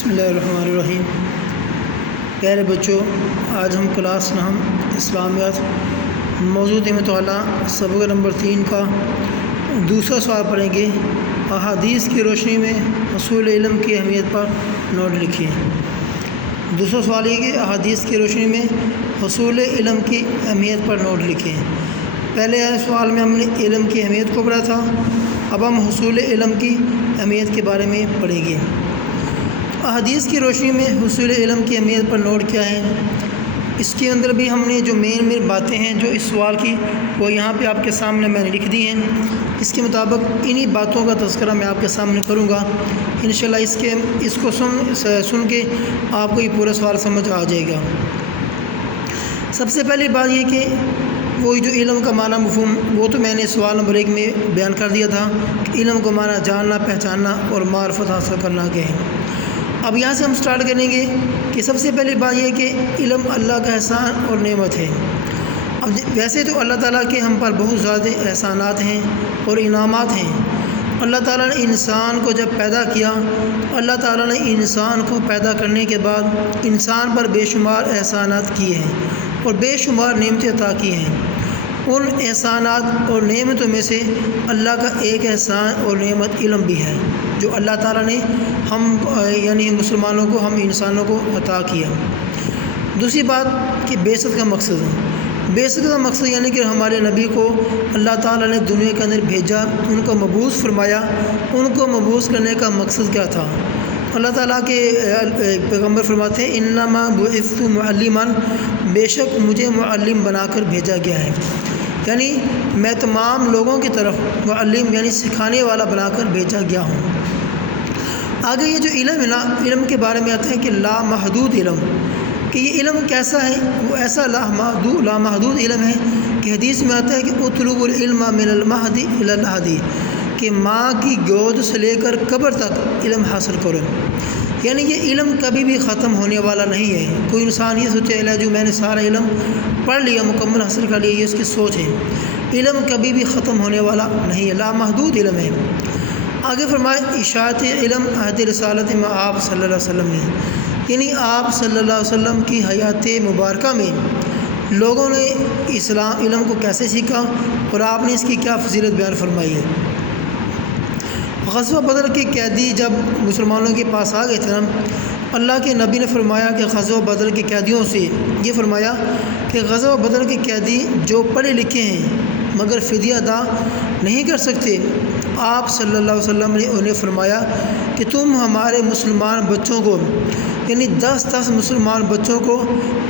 بسم اللہ الرحمن الرحیم۔ پیارے بچوں، آج ہم کلاس نام اسلامیات موضوع مطالعہ سبق نمبر 3 کا دوسرا سوال پڑھیں گے۔ احادیث کی روشنی میں حصول علم کی اہمیت پر نوٹ لکھیں۔ دوسرا سوال یہ کہ احادیث کی روشنی میں حصول علم کی اہمیت پر نوٹ لکھیں۔ پہلے سوال میں ہم نے علم کی اہمیت کو پڑھا تھا، اب ہم حصول علم کی اہمیت کے بارے میں پڑھیں گے۔ احادیث کی روشنی میں حصول علم کی اہمیت پر نوٹ کیا ہے، اس کے اندر بھی ہم نے جو مین باتیں ہیں جو اس سوال کی وہ یہاں پہ آپ کے سامنے میں نے لکھ دی ہیں۔ اس کے مطابق انہی باتوں کا تذکرہ میں آپ کے سامنے کروں گا۔ انشاءاللہ اس کو سن کے آپ کو یہ پورا سوال سمجھ آ جائے گا۔ سب سے پہلی بات یہ کہ وہ جو علم کا معنی مفہوم وہ تو میں نے سوال نمبر 1 میں بیان کر دیا تھا کہ علم کو معنی جاننا، پہچاننا اور معرفت حاصل کرنا کیا ہے۔ اب یہاں سے ہم سٹارٹ کریں گے کہ سب سے پہلی بات یہ کہ علم اللہ کا احسان اور نعمت ہے۔ اب ویسے تو اللہ تعالیٰ کے ہم پر بہت زیادہ احسانات ہیں اور انعامات ہیں۔ اللہ تعالیٰ نے انسان کو جب پیدا کیا، اللہ تعالیٰ نے انسان کو پیدا کرنے کے بعد انسان پر بے شمار احسانات کیے ہیں اور بے شمار نعمتیں عطا کی ہیں۔ ان احسانات اور نعمتوں میں سے اللہ کا ایک احسان اور نعمت علم بھی ہے، جو اللہ تعالیٰ نے ہم یعنی مسلمانوں کو، ہم انسانوں کو عطا کیا۔ دوسری بات کہ بعثت کا مقصد ہے۔ بعثت کا مقصد یعنی کہ ہمارے نبی کو اللہ تعالیٰ نے دنیا کے اندر بھیجا، ان کو مبعوث فرمایا۔ ان کو مبعوث کرنے کا مقصد کیا تھا؟ اللہ تعالیٰ کے پیغمبر فرماتے ہیں انما بعثت معلما، بے شک مجھے معلم بنا کر بھیجا گیا ہے، یعنی میں تمام لوگوں کی طرف معلم یعنی سکھانے والا بنا کر بھیجا گیا ہوں۔ آگے یہ جو علم ہے نا، علم کے بارے میں آتا ہے کہ لامحدود علم، کہ یہ علم کیسا ہے؟ وہ ایسا لامحدود علم ہے کہ حدیث میں آتا ہے کہ اطلب العلم من المہد الی اللحد، کہ ماں کی گود سے لے کر قبر تک علم حاصل کرو۔ یعنی یہ علم کبھی بھی ختم ہونے والا نہیں ہے۔ کوئی انسان یہ سوچے جو میں نے سارا علم پڑھ لیا، مکمل حاصل کر لیا، یہ اس کی سوچ ہے۔ علم کبھی بھی ختم ہونے والا نہیں ہے، لامحدود علم ہے۔ آگے فرمائے اشاعت علم عہد رسالت میں آپ صلی اللہ علیہ وسلم نے، یعنی آپ صلی اللہ علیہ وسلم کی حیات مبارکہ میں لوگوں نے اسلام علم کو کیسے سیکھا اور آپ نے اس کی کیا فضیلت بیان فرمائی ہے۔ غزوہ بدر کے قیدی جب مسلمانوں کے پاس آ گئے تھے نا، اللہ کے نبی نے فرمایا کہ غزوہ بدر کے قیدیوں سے یہ فرمایا کہ غزوہ بدر کے قیدی جو پڑھے لکھے ہیں مگر فدیہ ادا نہیں کر سکتے، آپ صلی اللہ علیہ وسلم نے انہیں فرمایا کہ تم ہمارے مسلمان بچوں کو یعنی 10 مسلمان بچوں کو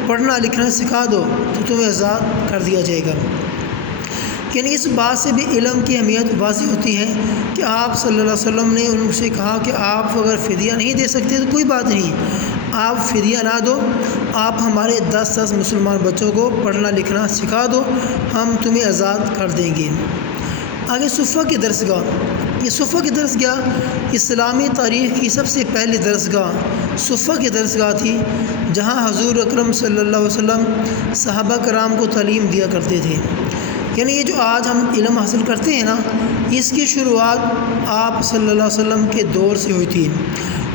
پڑھنا لکھنا سکھا دو تو تمہیں آزاد کر دیا جائے گا۔ یعنی اس بات سے بھی علم کی اہمیت واضح ہوتی ہے کہ آپ صلی اللہ علیہ وسلم نے ان سے کہا کہ آپ اگر فدیہ نہیں دے سکتے تو کوئی بات نہیں، آپ فدیہ نہ دو، آپ ہمارے 10 مسلمان بچوں کو پڑھنا لکھنا سکھا دو، ہم تمہیں آزاد کر دیں گے۔ آگے صفہ کی درسگاہ، یہ صفہ کی درسگاہ اسلامی تاریخ کی سب سے پہلی درسگاہ صفہ کی درسگاہ تھی، جہاں حضور اکرم صلی اللہ علیہ وسلم صحابہ کرام کو تعلیم دیا کرتے تھے۔ یعنی یہ جو آج ہم علم حاصل کرتے ہیں نا، اس کی شروعات آپ صلی اللہ علیہ وسلم کے دور سے ہوئی تھی۔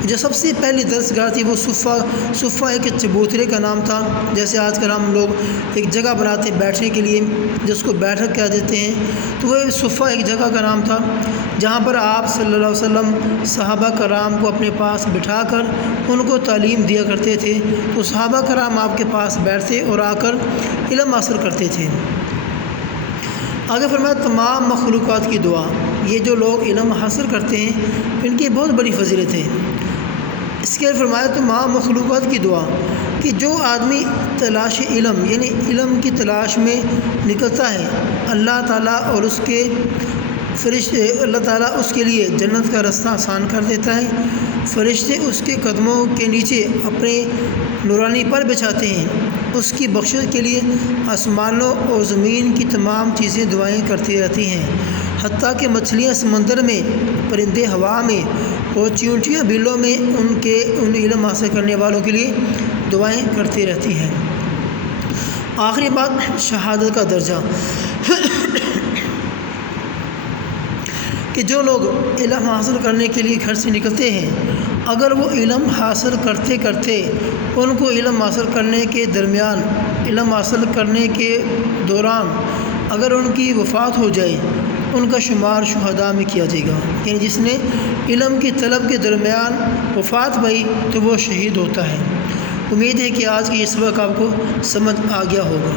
جو سب سے پہلی درسگاہ تھی وہ صفہ ایک چبوترے کا نام تھا، جیسے آج کل ہم لوگ ایک جگہ بناتے ہیں بیٹھنے کے لیے جس کو بیٹھک کہہ دیتے ہیں، تو وہ صفہ ایک جگہ کا نام تھا جہاں پر آپ صلی اللہ علیہ وسلم صحابہ کرام کو اپنے پاس بٹھا کر ان کو تعلیم دیا کرتے تھے، تو صحابہ کرام آپ کے پاس بیٹھتے اور آ کر علم حاصل کرتے تھے۔ آگے فرمایا تمام مخلوقات کی دعا، یہ جو لوگ علم حاصل کرتے ہیں ان کی بہت بڑی فضیلت ہے۔ اس کے فرمایا تمام مخلوقات کی دعا کہ جو آدمی تلاش علم یعنی علم کی تلاش میں نکلتا ہے، اللہ تعالیٰ اور اس کے فرشتے، اللہ تعالیٰ اس کے لیے جنت کا راستہ آسان کر دیتا ہے۔ فرشتے اس کے قدموں کے نیچے اپنے نورانی پر بچھاتے ہیں، اس کی بخشش کے لیے آسمانوں اور زمین کی تمام چیزیں دعائیں کرتی رہتی ہیں، حتیٰ کہ مچھلیاں سمندر میں، پرندے ہوا میں اور چیونٹیاں بلوں میں ان علم حاصل کرنے والوں کے لیے دعائیں کرتی رہتی ہیں۔ آخری بات شہادت کا درجہ، کہ جو لوگ علم حاصل کرنے کے لیے گھر سے نکلتے ہیں اگر وہ علم حاصل کرتے کرتے ان کو علم حاصل کرنے کے درمیان، علم حاصل کرنے کے دوران اگر ان کی وفات ہو جائے، ان کا شمار شہداء میں کیا جائے گا۔ یعنی جس نے علم کی طلب کے درمیان وفات پائی تو وہ شہید ہوتا ہے۔ امید ہے کہ آج کی یہ سبق آپ کو سمجھ آ گیا ہوگا۔